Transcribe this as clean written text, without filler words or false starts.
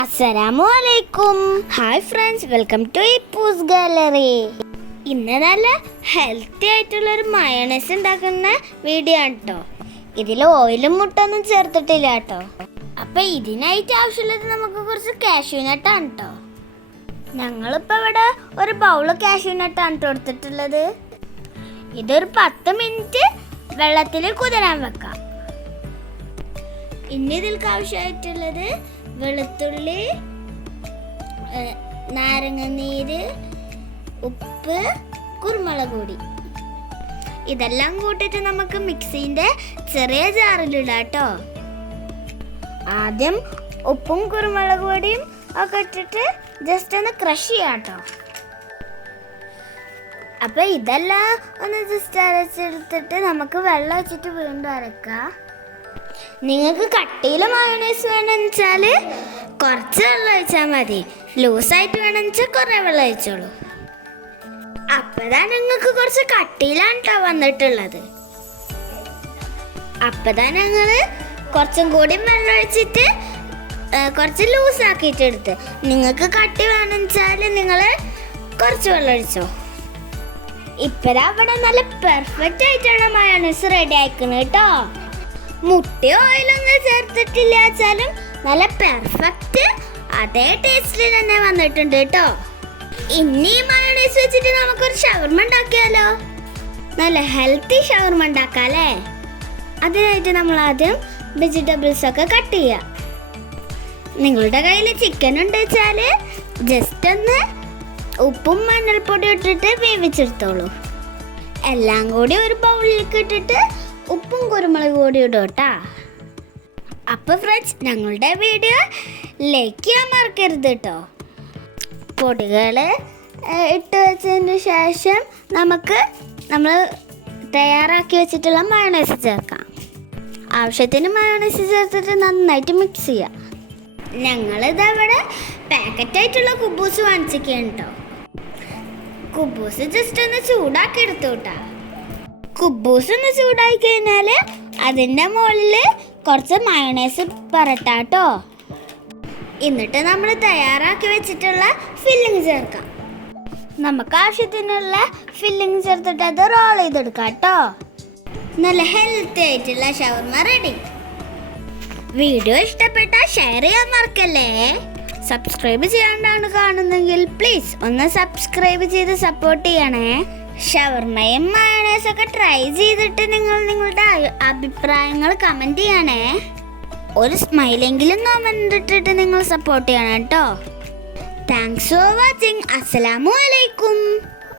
അസ്സലാമുഅലൈക്കും. Hi friends, welcome to Ippoos gallery. ഇന്ന് നല്ല healthy ആയിട്ടുള്ളൊരു മയോണൈസ് ഉണ്ടാക്കുന്ന വീഡിയോ ആണ് കേട്ടോ. ഇതിൽ ഓയിലും മുട്ടൊന്നും ചേർത്തിട്ടില്ല കേട്ടോ. അപ്പം ഇതിനായിട്ട് ആവശ്യമുള്ളത് നമുക്ക് കുറച്ച് കാഷ്യൂ നട്ടാണ് കേട്ടോ. ഞങ്ങളിപ്പോൾ ഇവിടെ ഒരു ബൗള് കാഷ്യൂ നട്ടാണ് കേട്ടോ എടുത്തിട്ടുള്ളത്. ഇതൊരു 10 മിനിറ്റ് വെള്ളത്തിൽ കുതിരാൻ വെക്കാം. ഇനി ഇതിൽക്ക് ആവശ്യമായിട്ടുള്ളത് വെളുത്തുള്ളി, നാരങ്ങനീര്, ഉപ്പ്, കുരുമുളക് പൊടി. ഇതെല്ലാം കൂട്ടിയിട്ട് നമുക്ക് മിക്സിൻ്റെ ചെറിയ ജാറിലിടാം കേട്ടോ. ആദ്യം ഉപ്പും കുരുമുളക് പൊടിയും ഒക്കെ ഇട്ടിട്ട് ജസ്റ്റ് ഒന്ന് ക്രഷ് ചെയ്യാം കേട്ടോ. അപ്പം ഇതെല്ലാം ഒന്ന് ജസ്റ്റ് അരച്ചെടുത്തിട്ട് നമുക്ക് വെള്ളം വെച്ചിട്ട് വീണ്ടും അരക്കാം. നിങ്ങൾക്ക് കട്ടിയിൽ മയോണൈസ് വേണമെന്ന് വെച്ചാൽ കുറച്ച് വെള്ളം ഒഴിച്ചാൽ മതി. ലൂസായിട്ട് വേണമെന്ന് വെച്ചാൽ കുറേ വെള്ളം ഒഴിച്ചോളൂ. അപ്പതാണ് നിങ്ങൾക്ക് കുറച്ച് കട്ടിയിലാണ് കേട്ടോ വന്നിട്ടുള്ളത്. അപ്പതാണ് ഞങ്ങൾ കുറച്ചും കൂടി വെള്ളം ഒഴിച്ചിട്ട് കുറച്ച് ലൂസാക്കിയിട്ട് എടുത്ത്. നിങ്ങൾക്ക് കട്ടി വേണമെന്ന് വെച്ചാൽ നിങ്ങൾ കുറച്ച് വെള്ളം ഒഴിച്ചോ. ഇപ്പഴാ അവിടെ നല്ല പെർഫെക്റ്റ് ആയിട്ടാണ് മയോണൈസ് റെഡി ആക്കുന്നത് കേട്ടോ. മുട്ടയോ ഓയിലൊന്നും ചേർത്തിട്ടില്ല വെച്ചാലും നല്ല പെർഫെക്റ്റ് അതേ ടേസ്റ്റിൽ തന്നെ വന്നിട്ടുണ്ട് കേട്ടോ. ഇനി മയോണൈസ് വെച്ചിട്ട് നമുക്കൊരു ഷവർമ ഉണ്ടാക്കിയാലോ? നല്ല ഹെൽത്തി ഷവർമ ഉണ്ടാക്കാം അല്ലേ? അതിനായിട്ട് നമ്മൾ ആദ്യം വെജിറ്റബിൾസ് ഒക്കെ കട്ട് ചെയ്യാം. നിങ്ങളുടെ കയ്യിൽ ചിക്കൻ ഉണ്ട് വെച്ചാൽ ജസ്റ്റ് ഒന്ന് ഉപ്പും മഞ്ഞൾപ്പൊടി ഇട്ടിട്ട് വേവിച്ചെടുത്തോളൂ. എല്ലാം കൂടി ഒരു ബൗളിലേക്ക് ഇട്ടിട്ട് ഉപ്പും കുരുമുളക് പൊടി ഇടും കേട്ടോ. അപ്പോൾ ഫ്രണ്ട്സ്, ഞങ്ങളുടെ വീഡിയോ ലൈക്ക് ചെയ്യാൻ മറക്കരുത് കേട്ടോ. പൊടികൾ ഇട്ട് വെച്ചതിന് ശേഷം നമ്മൾ തയ്യാറാക്കി വെച്ചിട്ടുള്ള മയോണൈസ് ചേർക്കാം. ആവശ്യത്തിന് മയോണൈസ് ചേർത്തിട്ട് നന്നായിട്ട് മിക്സ് ചെയ്യാം. ഞങ്ങളിതവിടെ പാക്കറ്റായിട്ടുള്ള കുബൂസ് വാങ്ങിച്ചിരിക്കുകയാണ് കേട്ടോ. കുബൂസ് ജസ്റ്റ് ഒന്ന് ചൂടാക്കി എടുത്തു കേട്ടോ. കുബൂസ് ഒന്ന് ചൂടായി കഴിഞ്ഞാൽ അതിൻ്റെ മുകളിൽ കുറച്ച് മയോണൈസ് പരട്ടാട്ടോ. എന്നിട്ട് നമ്മൾ തയ്യാറാക്കി വെച്ചിട്ടുള്ള ഫില്ലിങ് ചേർക്കാം. നമുക്ക് ആവശ്യത്തിനുള്ള ഫില്ലിങ് ചേർത്തിട്ട് അത് റോൾ ചെയ്തെടുക്കാം കേട്ടോ. നല്ല ഹെൽത്തി ആയിട്ടുള്ള ഷവർമ റെഡി. വീഡിയോ ഇഷ്ടപ്പെട്ടാൽ ഷെയർ ചെയ്യാൻ മറക്കല്ലേ. സബ്സ്ക്രൈബ് ചെയ്യാണ്ടാണ് കാണുന്നെങ്കിൽ പ്ലീസ് ഒന്ന് സബ്സ്ക്രൈബ് ചെയ്ത് സപ്പോർട്ട് ചെയ്യണേ. ഷവർമയും മയോണൈസൊക്കെ ട്രൈ ചെയ്തിട്ട് നിങ്ങളുടെ അഭിപ്രായങ്ങൾ കമൻറ്റ് ചെയ്യണേ. ഒരു സ്മൈലെങ്കിലും കമൻറ്റ് ഇട്ടിട്ട് നിങ്ങൾ സപ്പോർട്ട് ചെയ്യണം കേട്ടോ. Thanks for watching. അസ്സലാമു അലൈക്കും.